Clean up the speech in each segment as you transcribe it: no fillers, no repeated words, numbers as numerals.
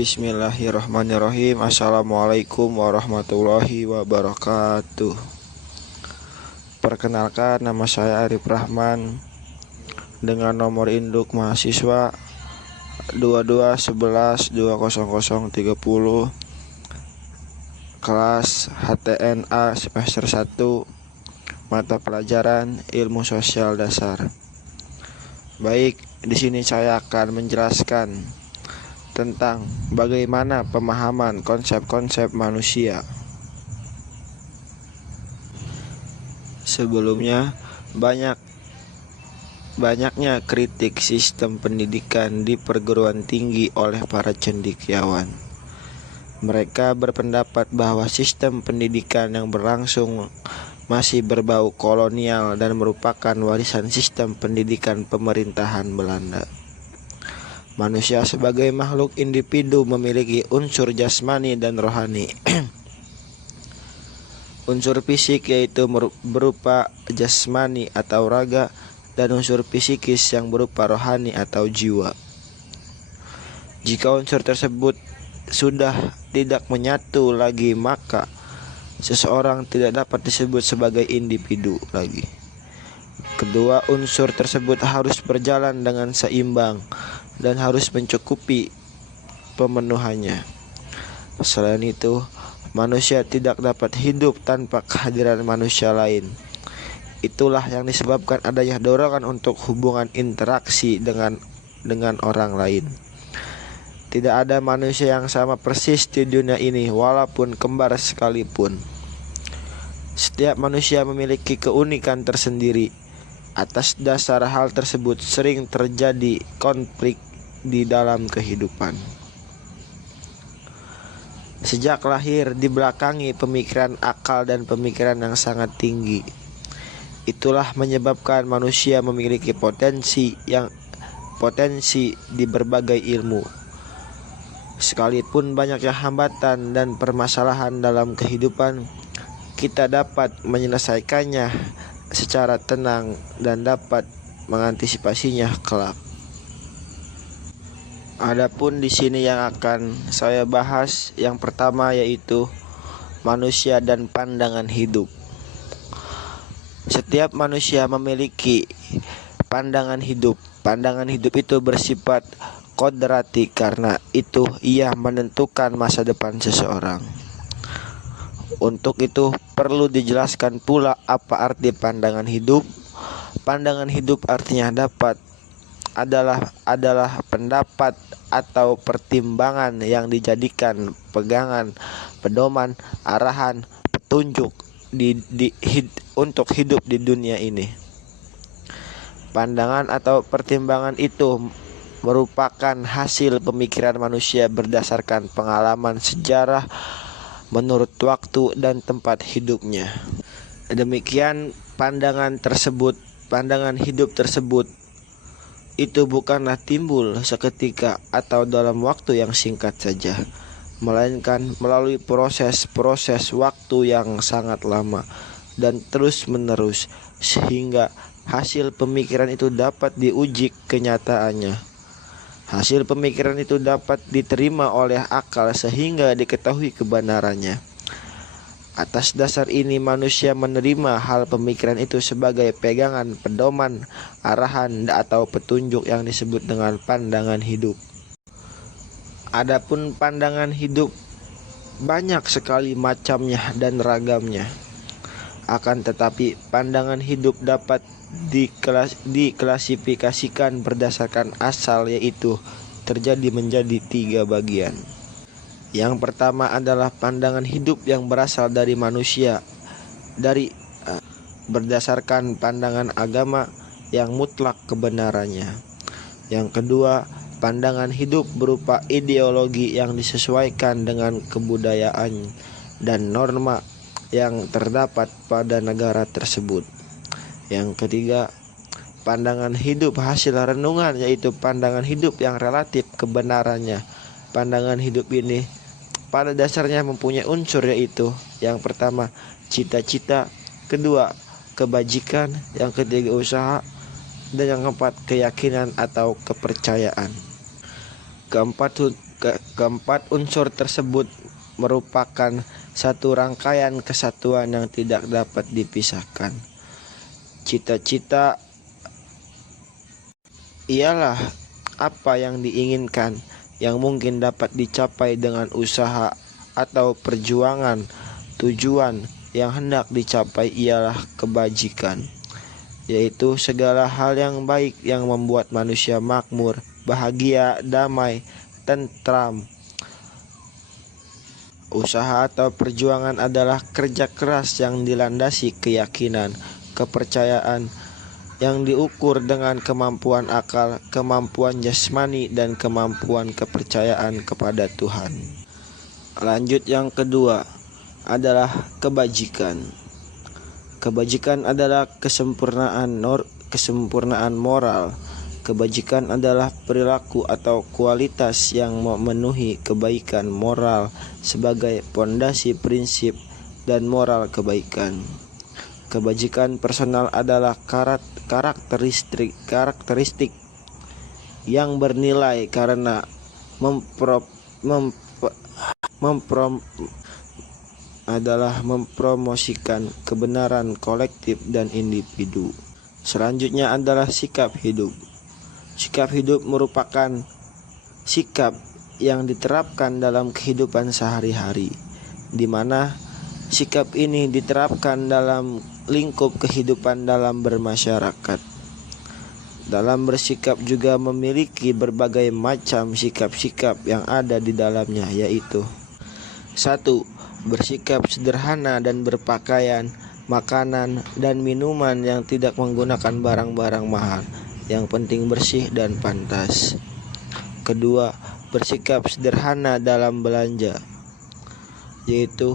Bismillahirrahmanirrahim. Assalamualaikum warahmatullahi wabarakatuh. Perkenalkan, nama saya Arif Rahman dengan nomor induk mahasiswa 2211200030, kelas HTNA semester 1, mata pelajaran Ilmu Sosial Dasar. Baik, di sini saya akan menjelaskan tentang bagaimana pemahaman konsep-konsep manusia. Sebelumnya, banyaknya kritik sistem pendidikan di perguruan tinggi oleh para cendekiawan. Mereka berpendapat bahwa sistem pendidikan yang berlangsung masih berbau kolonial dan merupakan warisan sistem pendidikan pemerintahan Belanda. Manusia sebagai makhluk individu memiliki unsur jasmani dan rohani. Unsur fisik yaitu berupa jasmani atau raga, dan unsur psikis yang berupa rohani atau jiwa. Jika unsur tersebut sudah tidak menyatu lagi, maka seseorang tidak dapat disebut sebagai individu lagi. Kedua unsur tersebut harus berjalan dengan seimbang dan harus mencukupi pemenuhannya. Selain itu, manusia tidak dapat hidup tanpa kehadiran manusia lain. Itulah yang disebabkan adanya dorongan untuk hubungan interaksi dengan orang lain. Tidak ada manusia yang sama persis di dunia ini, walaupun kembar sekalipun. Setiap manusia memiliki keunikan tersendiri. Atas dasar hal tersebut sering terjadi konflik di dalam kehidupan. Sejak lahir dibelakangi pemikiran akal dan pemikiran yang sangat tinggi. Itulah menyebabkan manusia memiliki potensi di berbagai ilmu. Sekalipun banyaknya hambatan dan permasalahan dalam kehidupan, kita dapat menyelesaikannya secara tenang dan dapat mengantisipasinya kelak. Adapun di sini yang akan saya bahas, yang pertama yaitu manusia dan pandangan hidup. Setiap manusia memiliki pandangan hidup. Pandangan hidup itu bersifat kodrati, karena itu ia menentukan masa depan seseorang. Untuk itu perlu dijelaskan pula apa arti pandangan hidup. Pandangan hidup artinya adalah pendapat atau pertimbangan yang dijadikan pegangan, pedoman, arahan, petunjuk untuk hidup di dunia ini. Pandangan atau pertimbangan itu merupakan hasil pemikiran manusia berdasarkan pengalaman sejarah menurut waktu dan tempat hidupnya. Demikian pandangan hidup tersebut itu bukanlah timbul seketika atau dalam waktu yang singkat saja, melainkan melalui proses waktu yang sangat lama dan terus menerus, sehingga hasil pemikiran itu dapat diuji kenyataannya. Hasil pemikiran itu dapat diterima oleh akal sehingga diketahui kebenarannya. Atas dasar ini manusia menerima hal pemikiran itu sebagai pegangan, pedoman, arahan, atau petunjuk yang disebut dengan pandangan hidup. Adapun pandangan hidup banyak sekali macamnya dan ragamnya. Akan tetapi pandangan hidup dapat diklasifikasikan berdasarkan asal, yaitu terjadi menjadi 3 bagian. Yang pertama adalah pandangan hidup yang berasal dari manusia berdasarkan pandangan agama yang mutlak kebenarannya. Yang kedua, pandangan hidup berupa ideologi yang disesuaikan dengan kebudayaan dan norma yang terdapat pada negara tersebut. Yang ketiga, pandangan hidup hasil renungan, yaitu pandangan hidup yang relatif kebenarannya. Pandangan hidup ini pada dasarnya mempunyai unsur, yaitu yang pertama cita-cita, kedua kebajikan, yang ketiga usaha, dan yang keempat keyakinan atau kepercayaan. Keempat Keempat unsur tersebut merupakan satu rangkaian kesatuan yang tidak dapat dipisahkan. Cita-cita ialah apa yang diinginkan, yang mungkin dapat dicapai dengan usaha atau perjuangan. Tujuan yang hendak dicapai ialah kebajikan, yaitu segala hal yang baik yang membuat manusia makmur, bahagia, damai, tentram. Usaha atau perjuangan adalah kerja keras yang dilandasi keyakinan, kepercayaan yang diukur dengan kemampuan akal, kemampuan jasmani, dan kemampuan kepercayaan kepada Tuhan. Lanjut, yang kedua adalah kebajikan. Kebajikan adalah kesempurnaan moral. Kebajikan adalah perilaku atau kualitas yang memenuhi kebaikan moral sebagai pondasi prinsip dan moral kebaikan. Kebajikan personal adalah karakteristik yang bernilai karena mempromosikan kebenaran kolektif dan individu. Selanjutnya adalah sikap hidup. Sikap hidup merupakan sikap yang diterapkan dalam kehidupan sehari-hari, di mana sikap ini diterapkan dalam lingkup kehidupan dalam bermasyarakat. Dalam bersikap juga memiliki berbagai macam sikap-sikap yang ada di dalamnya, yaitu 1. Bersikap sederhana dan berpakaian, makanan, dan minuman yang tidak menggunakan barang-barang mahal, yang penting bersih dan pantas. Kedua, bersikap sederhana dalam belanja, yaitu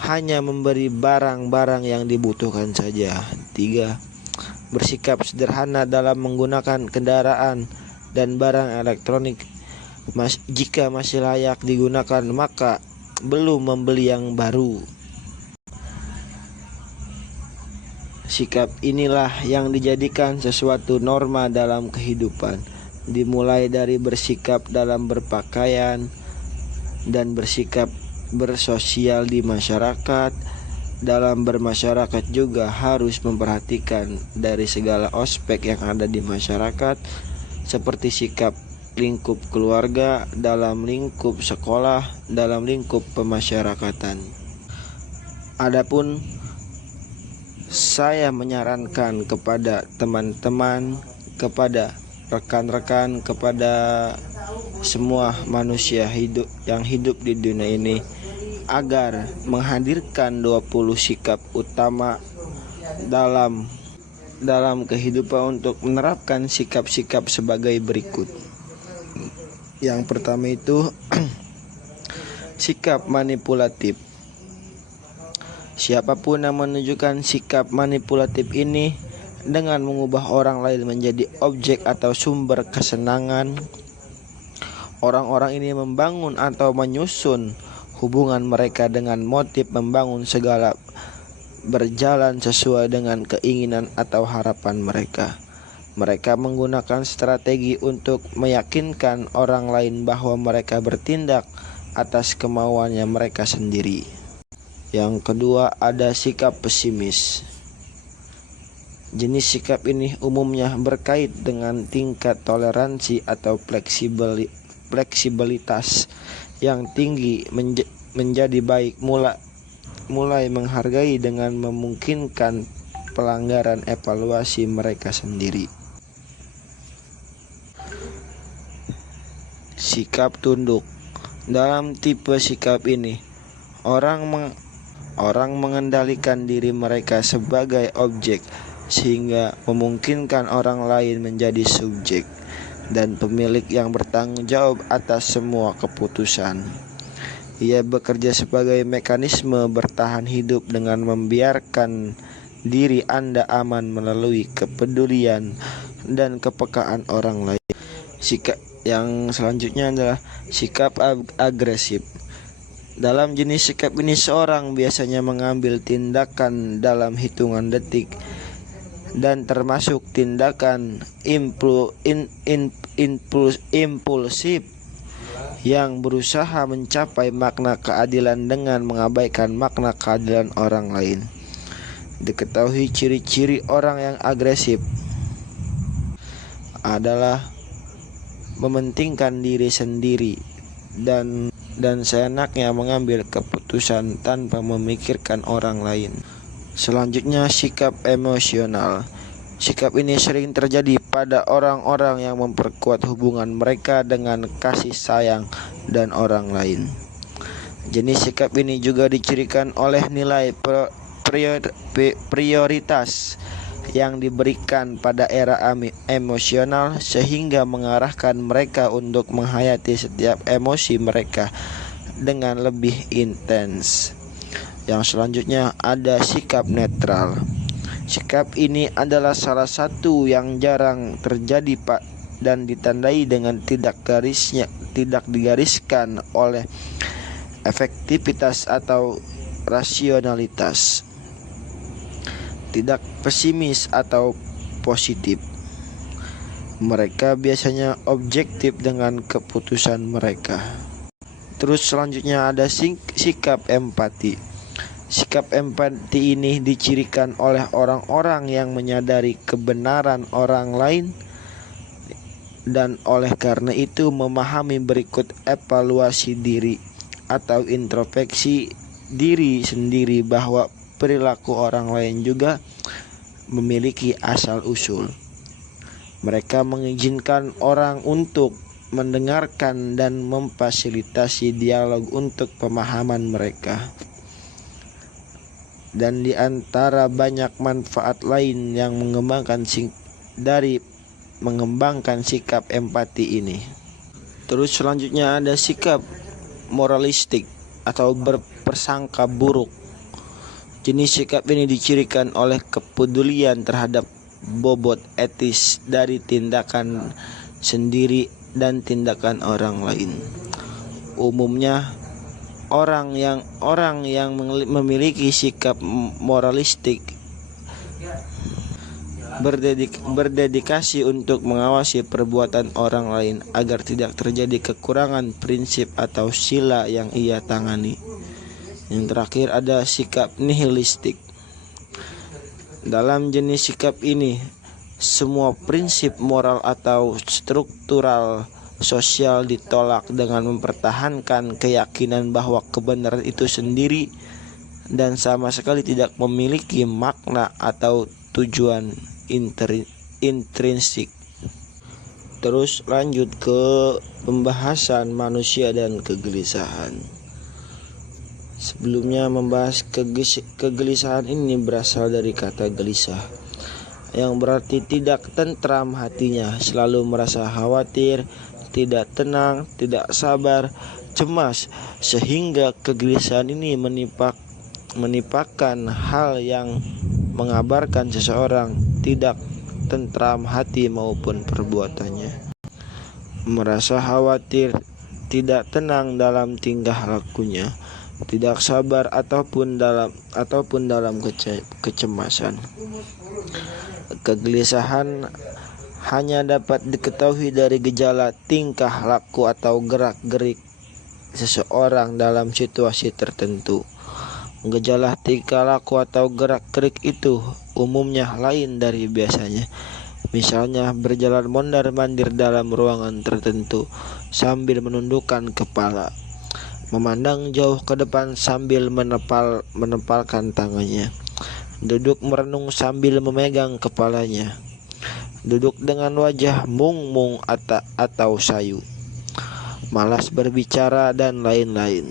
hanya memberi barang-barang yang dibutuhkan saja. 3. Bersikap sederhana dalam menggunakan kendaraan dan barang elektronik. Jika masih layak digunakan, maka belum membeli yang baru. Sikap inilah yang dijadikan sesuatu norma dalam kehidupan, dimulai dari bersikap dalam berpakaian dan bersikap bersosial di masyarakat. Dalam bermasyarakat juga harus memperhatikan dari segala aspek yang ada di masyarakat, seperti sikap lingkup keluarga, dalam lingkup sekolah, dalam lingkup pemasyarakatan. Adapun saya menyarankan kepada teman-teman, kepada rekan-rekan, kepada semua manusia yang hidup di dunia ini, agar menghadirkan 20 sikap utama dalam kehidupan untuk menerapkan sikap-sikap sebagai berikut. Yang pertama itu sikap manipulatif. Siapapun yang menunjukkan sikap manipulatif ini dengan mengubah orang lain menjadi objek atau sumber kesenangan, orang-orang ini membangun atau menyusun hubungan mereka dengan motif membangun segala berjalan sesuai dengan keinginan atau harapan mereka. Mereka menggunakan strategi untuk meyakinkan orang lain bahwa mereka bertindak atas kemauannya mereka sendiri. Yang kedua, ada sikap pesimis. Jenis sikap ini umumnya berkait dengan tingkat toleransi atau fleksibilitas yang tinggi, menjadi baik, mulai menghargai dengan memungkinkan pelanggaran evaluasi mereka sendiri. Sikap tunduk. Dalam tipe sikap ini, orang mengendalikan diri mereka sebagai objek, sehingga memungkinkan orang lain menjadi subjek dan pemilik yang bertanggung jawab atas semua keputusan. Ia bekerja sebagai mekanisme bertahan hidup dengan membiarkan diri Anda aman melalui kepedulian dan kepekaan orang lain. Sikap yang selanjutnya adalah sikap agresif. Dalam jenis sikap ini, seorang biasanya mengambil tindakan dalam hitungan detik dan termasuk tindakan impulsif yang berusaha mencapai makna keadilan dengan mengabaikan makna keadilan orang lain. Diketahui ciri-ciri orang yang agresif adalah mementingkan diri sendiri dan seenaknya mengambil keputusan tanpa memikirkan orang lain. Selanjutnya, sikap emosional. Sikap ini sering terjadi pada orang-orang yang memperkuat hubungan mereka dengan kasih sayang dan orang lain. Jenis sikap ini juga dicirikan oleh nilai prioritas yang diberikan pada era emosional sehingga mengarahkan mereka untuk menghayati setiap emosi mereka dengan lebih intens. Yang selanjutnya ada sikap netral. Sikap ini adalah salah satu yang jarang terjadi dan ditandai dengan tidak digariskan oleh efektivitas atau rasionalitas, tidak pesimis atau positif. Mereka biasanya objektif dengan keputusan mereka. Terus selanjutnya ada sikap empati. Sikap empati ini dicirikan oleh orang-orang yang menyadari kebenaran orang lain dan oleh karena itu memahami berikut evaluasi diri atau introspeksi diri sendiri bahwa perilaku orang lain juga memiliki asal-usul. Mereka mengizinkan orang untuk mendengarkan dan memfasilitasi dialog untuk pemahaman mereka. Dan di antara banyak manfaat lain yang mengembangkan sikap empati ini. Terus selanjutnya ada sikap moralistik atau berprasangka buruk. Jenis sikap ini dicirikan oleh kepedulian terhadap bobot etis dari tindakan sendiri dan tindakan orang lain. Umumnya orang yang memiliki sikap moralistik berdedikasi untuk mengawasi perbuatan orang lain agar tidak terjadi kekurangan prinsip atau sila yang ia tangani. Yang terakhir ada sikap nihilistik. Dalam jenis sikap ini, semua prinsip moral atau struktural sosial ditolak dengan mempertahankan keyakinan bahwa kebenaran itu sendiri dan sama sekali tidak memiliki makna atau tujuan intrinsik. Terus lanjut ke pembahasan manusia dan kegelisahan. Sebelumnya membahas kegelisahan ini berasal dari kata gelisah, yang berarti tidak tentram hatinya, selalu merasa khawatir, tidak tenang, tidak sabar, cemas, sehingga kegelisahan ini menimpakan hal yang mengabarkan seseorang tidak tentram hati maupun perbuatannya. Merasa khawatir, tidak tenang dalam tingkah lakunya, tidak sabar ataupun dalam kecemasan. Kegelisahan hanya dapat diketahui dari gejala tingkah laku atau gerak-gerik seseorang dalam situasi tertentu. Gejala tingkah laku atau gerak-gerik itu umumnya lain dari biasanya. Misalnya berjalan mondar-mandir dalam ruangan tertentu sambil menundukkan kepala, memandang jauh ke depan sambil menepalkan tangannya, duduk merenung sambil memegang kepalanya, duduk dengan wajah mung-mung atau sayu, malas berbicara dan lain-lain.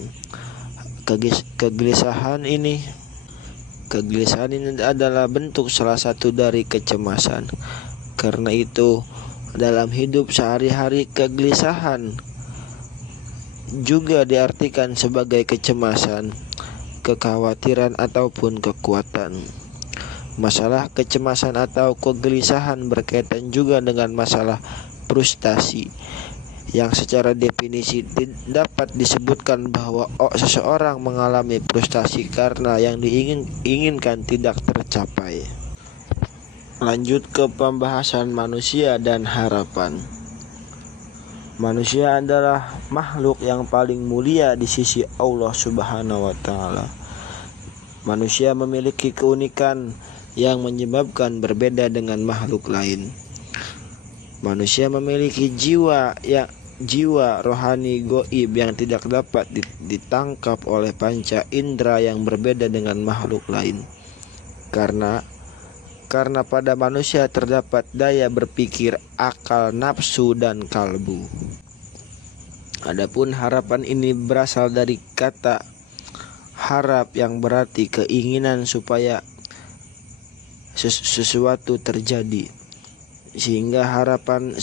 Kegelisahan ini adalah bentuk salah satu dari kecemasan. Karena itu, dalam hidup sehari-hari kegelisahan juga diartikan sebagai kecemasan, kekhawatiran ataupun kekuatan. Masalah kecemasan atau kegelisahan berkaitan juga dengan masalah frustasi, yang secara definisi dapat disebutkan bahwa seseorang mengalami frustasi karena yang diinginkan tidak tercapai. Lanjut ke pembahasan manusia dan harapan. Manusia adalah makhluk yang paling mulia di sisi Allah Subhanahu wa taala. Manusia memiliki keunikan yang menyebabkan berbeda dengan makhluk lain. Manusia memiliki jiwa rohani goib yang tidak dapat ditangkap oleh panca indera yang berbeda dengan makhluk lain. Karena pada manusia terdapat daya berpikir, akal, nafsu, dan kalbu. Adapun harapan ini berasal dari kata harap yang berarti keinginan supaya sesuatu terjadi. Sehingga harapan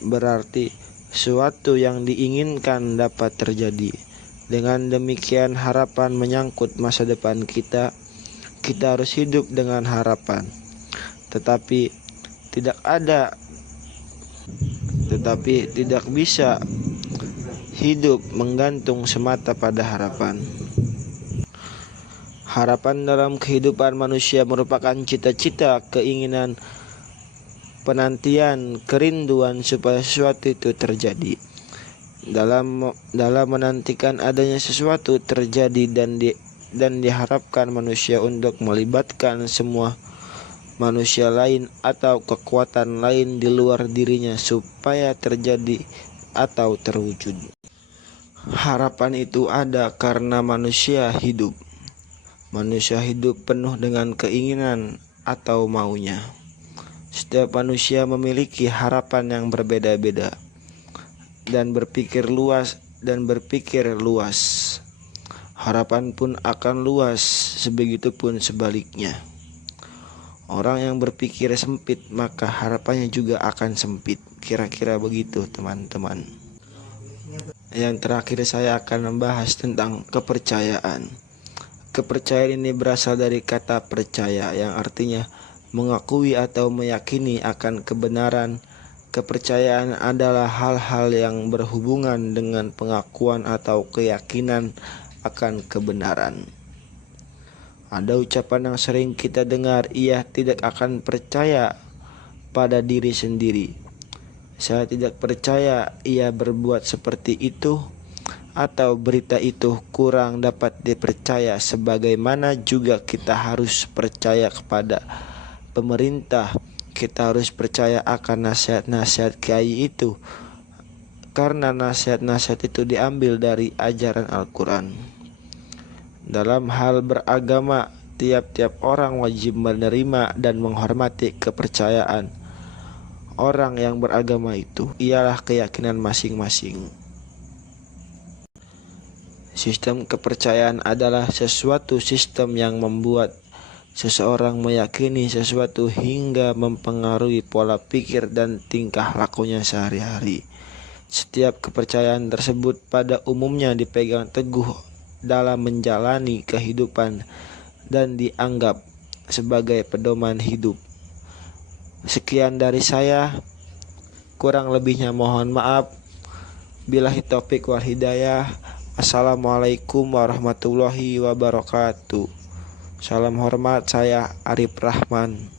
berarti sesuatu yang diinginkan dapat terjadi. Dengan demikian harapan menyangkut masa depan kita. Kita harus hidup dengan harapan, tetapi tidak bisa hidup menggantung semata pada harapan. Harapan dalam kehidupan manusia merupakan cita-cita, keinginan, penantian, kerinduan supaya sesuatu itu terjadi. Dalam menantikan adanya sesuatu terjadi dan diharapkan manusia untuk melibatkan semua manusia lain atau kekuatan lain di luar dirinya supaya terjadi atau terwujud. Harapan itu ada karena manusia hidup. Manusia hidup penuh dengan keinginan atau maunya. Setiap manusia memiliki harapan yang berbeda-beda dan berpikir luas. Harapan pun akan luas, sebegitupun sebaliknya. Orang yang berpikir sempit, maka harapannya juga akan sempit. Kira-kira begitu, teman-teman. Yang terakhir saya akan membahas tentang kepercayaan. Kepercayaan ini berasal dari kata percaya, yang artinya mengakui atau meyakini akan kebenaran. Kepercayaan adalah hal-hal yang berhubungan dengan pengakuan atau keyakinan akan kebenaran. Ada ucapan yang sering kita dengar, ia tidak akan percaya pada diri sendiri. Saya tidak percaya ia berbuat seperti itu, atau berita itu kurang dapat dipercaya. Sebagaimana juga kita harus percaya kepada pemerintah, kita harus percaya akan nasihat-nasihat kiai itu, karena nasihat-nasihat itu diambil dari ajaran Al-Quran. Dalam hal beragama, tiap-tiap orang wajib menerima dan menghormati kepercayaan orang yang beragama itu. Ialah keyakinan masing-masing. Sistem kepercayaan adalah sesuatu sistem yang membuat seseorang meyakini sesuatu hingga mempengaruhi pola pikir dan tingkah lakunya sehari-hari. Setiap kepercayaan tersebut pada umumnya dipegang teguh dalam menjalani kehidupan dan dianggap sebagai pedoman hidup. Sekian dari saya, kurang lebihnya mohon maaf. Billahi taufik wal hidayah. Assalamualaikum warahmatullahi wabarakatuh. Salam hormat, saya Arif Rahman.